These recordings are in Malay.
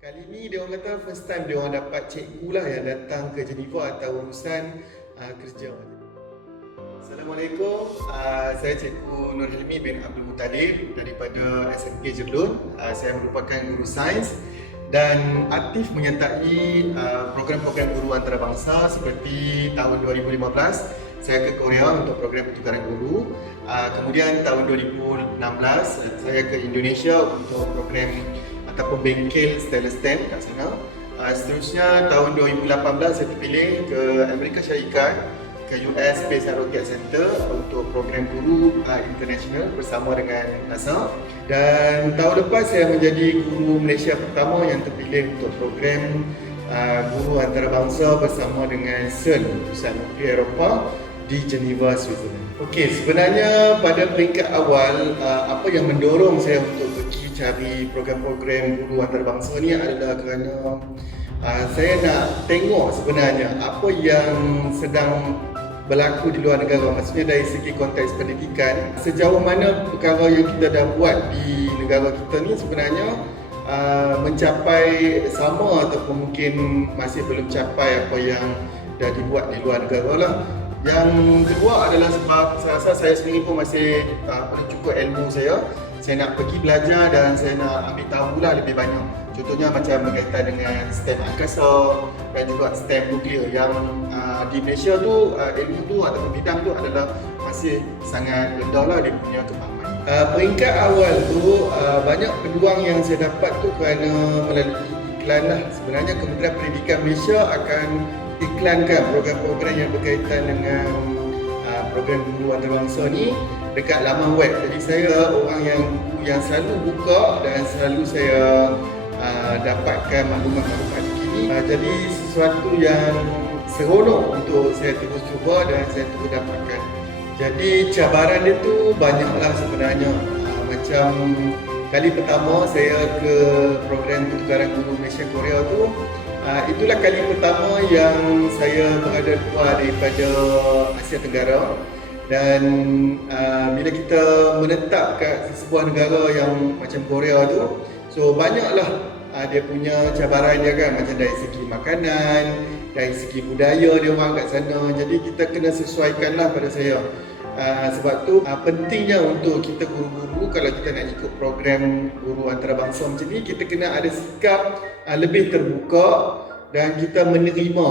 Kali ni dia orang kata first time dia orang dapat cikgu lah yang datang ke Geneva atau urusan kerja. Assalamualaikum, saya Cikgu Nur Hilmi bin Abdul Mutadir daripada SMK Jerdun. Saya merupakan guru sains dan aktif menyertai program-program guru antarabangsa seperti tahun 2015 saya ke Korea untuk program pertukaran guru. Kemudian tahun 2016 saya ke Indonesia untuk program ataupun bengkel stainless steel kat sana. Seterusnya tahun 2018 saya terpilih ke Amerika Syarikat, ke US Space and Rocket Center untuk program guru international bersama dengan NASA. Dan tahun lepas saya menjadi guru Malaysia pertama yang terpilih untuk program guru antarabangsa bersama dengan CERN, Pusat Nuklear Eropah di Geneva, Switzerland. Okey, sebenarnya pada peringkat awal apa yang mendorong saya untuk pergi cari program-program guru antarabangsa ni adalah kerana saya nak tengok sebenarnya apa yang sedang berlaku di luar negara, maksudnya dari segi konteks pendidikan, sejauh mana perkara yang kita dah buat di negara kita ni sebenarnya mencapai sama ataupun mungkin masih belum capai apa yang dah dibuat di luar negara lah. Yang kedua adalah sebab saya rasa saya sendiri pun masih belum cukup ilmu saya nak pergi belajar dan saya nak ambil tahulah lebih banyak. Contohnya macam berkaitan dengan STEM angkasa dan juga STEM nuklear yang di Malaysia tu ilmu tu ataupun bidang tu adalah masih sangat rendah lah dia punya kemahiran. Peringkat awal tu banyak peluang yang saya dapat tu kerana melalui iklan lah. Sebenarnya Kementerian Pendidikan Malaysia akan iklankan program-program yang berkaitan dengan program guru antarabangsa ni dekat laman web. Jadi saya orang yang selalu buka dan selalu saya dapatkan maklumat-maklumat ini. Jadi sesuatu yang seronok untuk saya terus cuba dan saya terus dapatkan. Jadi cabaran dia tu banyaklah sebenarnya. Macam kali pertama saya ke program pertukaran guru Malaysia Korea tu, itulah kali pertama yang saya berada luar daripada Asia Tenggara. Dan bila kita menetap kat sebuah negara yang macam Korea tu, so banyaklah dia punya cabaran dia kan, macam dari segi makanan, dari segi budaya dia orang kat sana. Jadi kita kena sesuaikanlah pada saya. Sebab tu pentingnya untuk kita guru-guru, kalau kita nak ikut program guru antarabangsa macam ni, kita kena ada sikap lebih terbuka dan kita menerima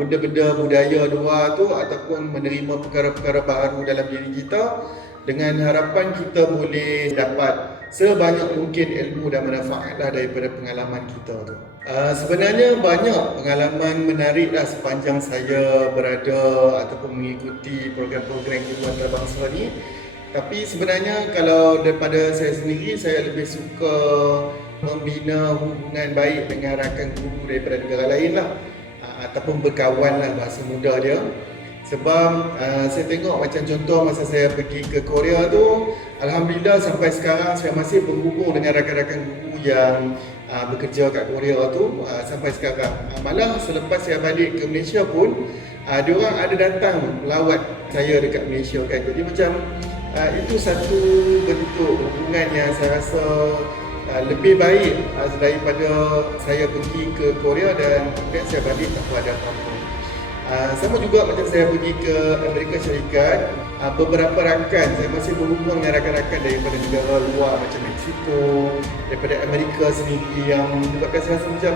benda-benda budaya luar tu ataupun menerima perkara-perkara baru dalam diri kita dengan harapan kita boleh dapat sebanyak mungkin ilmu dan manfaatlah daripada pengalaman kita tu. Sebenarnya banyak pengalaman menarik lah sepanjang saya berada ataupun mengikuti program-program guru antarabangsa ni. Tapi sebenarnya kalau daripada saya sendiri, saya lebih suka membina hubungan baik dengan rakan guru daripada negara lain lah, ataupun berkawan lah bahasa mudah dia. Sebab saya tengok macam contoh masa saya pergi ke Korea tu, alhamdulillah sampai sekarang saya masih berhubung dengan rakan-rakan guru yang bekerja kat Korea tu sampai sekarang. Malah selepas saya balik ke Malaysia pun diorang ada datang melawat saya dekat Malaysia kan. Jadi macam itu satu bentuk hubungan yang saya rasa lebih baik daripada saya pergi ke Korea dan kemudian saya balik tanpa ada apa-apa. Sama juga macam saya pergi ke Amerika Syarikat, beberapa rakan saya masih berhubung dengan rakan-rakan daripada negara luar macam Mexico, daripada Amerika sendiri, yang menyebabkan saya rasa macam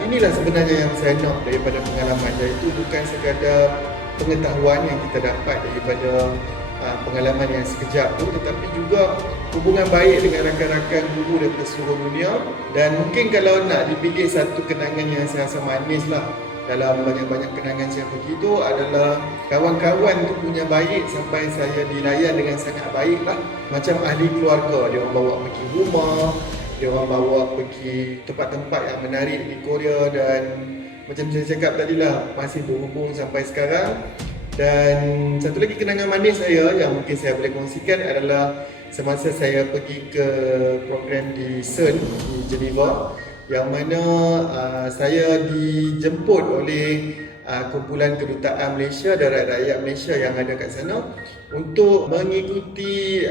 inilah sebenarnya yang saya nak daripada pengalaman, iaitu bukan sekadar pengetahuan yang kita dapat daripada pengalaman yang sekejap tu, tetapi juga hubungan baik dengan rakan-rakan guru daripada seluruh dunia. Dan mungkin kalau nak dipilih satu kenangan yang saya rasa manis lah dalam banyak-banyak kenangan saya pergi tu adalah kawan-kawan tu punya baik sampai saya dilayan dengan sangat baik lah. Macam ahli keluarga, dia orang bawa pergi rumah, dia orang bawa pergi tempat-tempat yang menarik di Korea, dan macam saya cakap tadi lah, masih berhubung sampai sekarang. Dan satu lagi kenangan manis saya yang mungkin saya boleh kongsikan adalah semasa saya pergi ke program di CERN di Geneva, yang mana saya dijemput oleh kumpulan kedutaan Malaysia dan rakyat Malaysia yang ada kat sana untuk mengikuti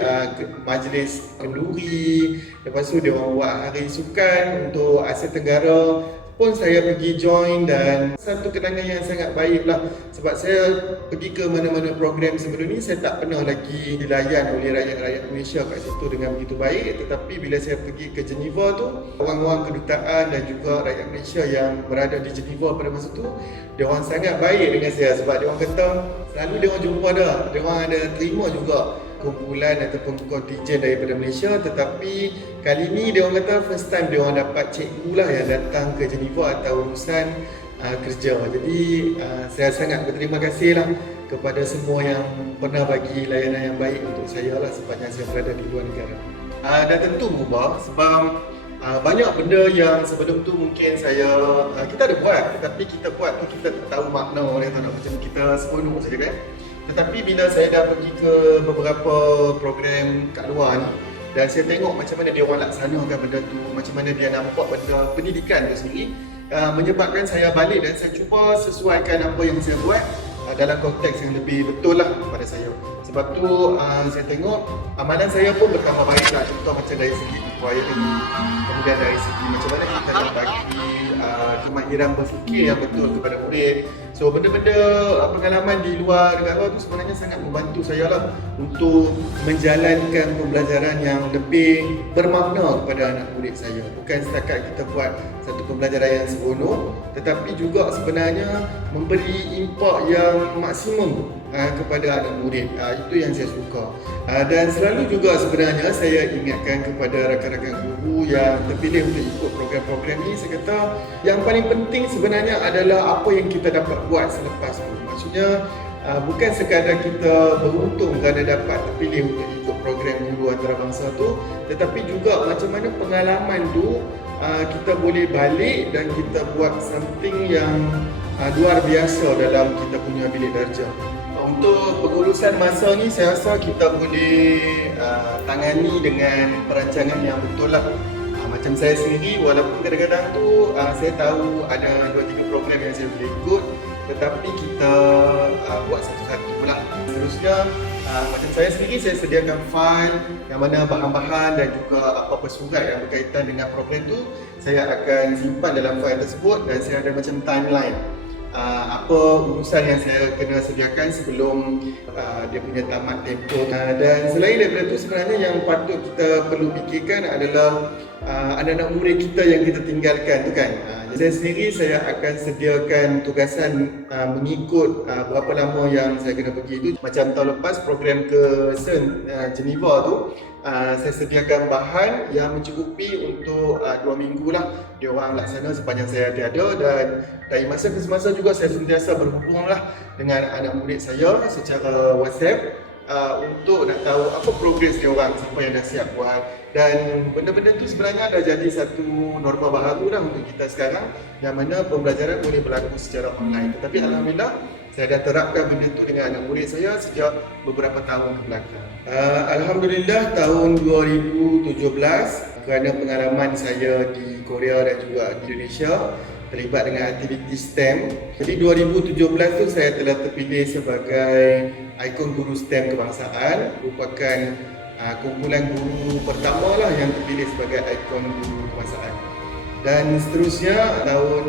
majlis kenduri. Lepas tu dia orang buat hari sukan untuk Asia Tenggara pun saya pergi join, dan satu kenangan yang sangat baik lah, sebab saya pergi ke mana-mana program sebelum ni saya tak pernah lagi dilayan oleh rakyat-rakyat Malaysia kat situ dengan begitu baik. Tetapi bila saya pergi ke Geneva tu, orang-orang kedutaan dan juga rakyat Malaysia yang berada di Geneva pada masa tu, dia orang sangat baik dengan saya, sebab dia orang kata selalu dia orang jumpa dah, dia orang ada terima juga kumpulan ataupun kontingen daripada Malaysia, tetapi kali ni dia orang kata first time dia orang dapat cikgu lah yang datang ke Geneva atau urusan kerja. Jadi saya sangat berterima kasih lah kepada semua yang pernah bagi layanan yang baik untuk saya lah sepanjang saya berada di luar negara. Dan tentu berubah sebab banyak benda yang sebelum tu mungkin kita ada buat, tetapi kita buat tu kita tak tahu makna oleh tak nak macam kita seronok saja kan. Tetapi bila saya dah pergi ke beberapa program kat luar ni dan saya tengok macam mana dia orang laksanakan benda tu, macam mana dia nampak benda pendidikan tu sendiri, menyebabkan saya balik dan saya cuba sesuaikan apa yang saya buat dalam konteks yang lebih betul lah pada saya. Sebab tu saya tengok amalan saya pun bertambah baik lah. Contoh macam dari segi quality, kemudian dari segi macam mana kita nak bagi kemahiran berfikir yang betul kepada murid. So benda-benda pengalaman di luar negara tu sebenarnya sangat membantu saya lah untuk menjalankan pembelajaran yang lebih bermakna kepada anak murid saya. Bukan setakat kita buat satu pembelajaran yang seronok, tetapi juga sebenarnya memberi impak yang maksimum kepada anak murid. Itu yang saya suka. Dan selalu juga sebenarnya saya ingatkan kepada rakan-rakan guru yang terpilih untuk ikut program-program ni, saya kata yang paling penting sebenarnya adalah apa yang kita dapat buat selepas tu. Maksudnya bukan sekadar kita beruntung kerana dapat terpilih untuk ikut program guru antarabangsa tu, tetapi juga macam mana pengalaman tu kita boleh balik dan kita buat something yang luar biasa dalam kita punya bilik darjah. Untuk pengurusan masa ni saya rasa kita boleh tangani dengan perancangan yang betul lah. Macam saya sendiri, walaupun kadang-kadang tu saya tahu ada 2-3 program yang saya boleh ikut, tetapi kita buat satu-satu lah. Seterusnya macam saya sendiri, saya sediakan file yang mana bahan-bahan dan juga apa-apa surat yang berkaitan dengan program tu saya akan simpan dalam file tersebut, dan saya ada macam timeline apa urusan yang saya kena sediakan sebelum dia punya tamat tempoh. Dan selain daripada itu, sebenarnya yang patut kita perlu fikirkan adalah anak-anak murid kita yang kita tinggalkan tu kan. Saya sendiri saya akan sediakan tugasan mengikut berapa lama yang saya kena pergi itu. Macam tahun lepas program ke Geneva tu, saya sediakan bahan yang mencukupi untuk 2 minggu lah dia orang laksana sepanjang saya tiada. Dan dari masa ke semasa juga saya sentiasa berhubung lah dengan anak murid saya secara WhatsApp untuk nak tahu apa progres dia orang, siapa yang dah siap buat. Dan benda-benda tu sebenarnya dah jadi satu norma baharu dah untuk kita sekarang, yang mana pembelajaran boleh berlaku secara online. Tetapi alhamdulillah saya dah terapkan benda tu dengan anak murid saya sejak beberapa tahun kebelakang. Alhamdulillah tahun 2017 kerana pengalaman saya di Korea dan juga di Indonesia terlibat dengan aktiviti STEM. Jadi 2017 tu saya telah terpilih sebagai ikon guru STEM kebangsaan, merupakan kumpulan guru pertama lah yang terpilih sebagai ikon guru kebangsaan. Dan seterusnya tahun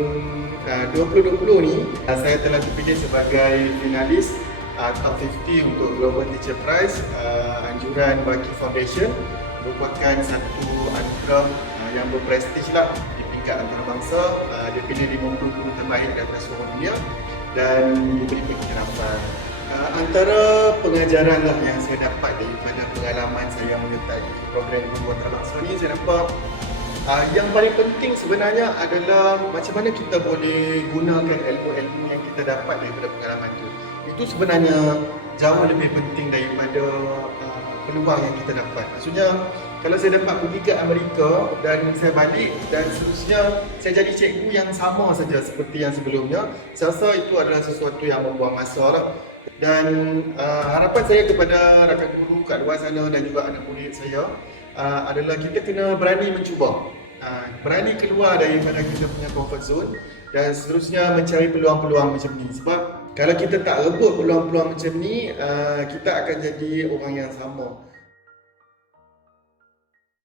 2020 ni saya telah terpilih sebagai finalis Top 50 untuk Global Teacher Prize anjuran Baki Foundation, merupakan satu anugerah yang berprestij lah di peringkat antarabangsa. Dia pilih 50 guru terbaik daripada seluruh dunia dan diberi pengiktirafan. Antara pengajaran lah yang saya dapat daripada pengalaman saya menyertai program guru antarabangsa ni, saya nampak yang paling penting sebenarnya adalah macam mana kita boleh gunakan ilmu-ilmu yang kita dapat daripada pengalaman itu. Itu sebenarnya jauh lebih penting daripada peluang yang kita dapat. Maksudnya kalau saya dapat pergi ke Amerika dan saya balik dan seterusnya saya jadi cikgu yang sama saja seperti yang sebelumnya, saya rasa itu adalah sesuatu yang membuang masa lah. Dan harapan saya kepada rakan guru kat luar sana dan juga anak murid saya adalah kita kena berani mencuba. berani keluar daripada kita punya comfort zone dan seterusnya mencari peluang-peluang macam ni. Sebab kalau kita tak rebut peluang-peluang macam ni, kita akan jadi orang yang sama.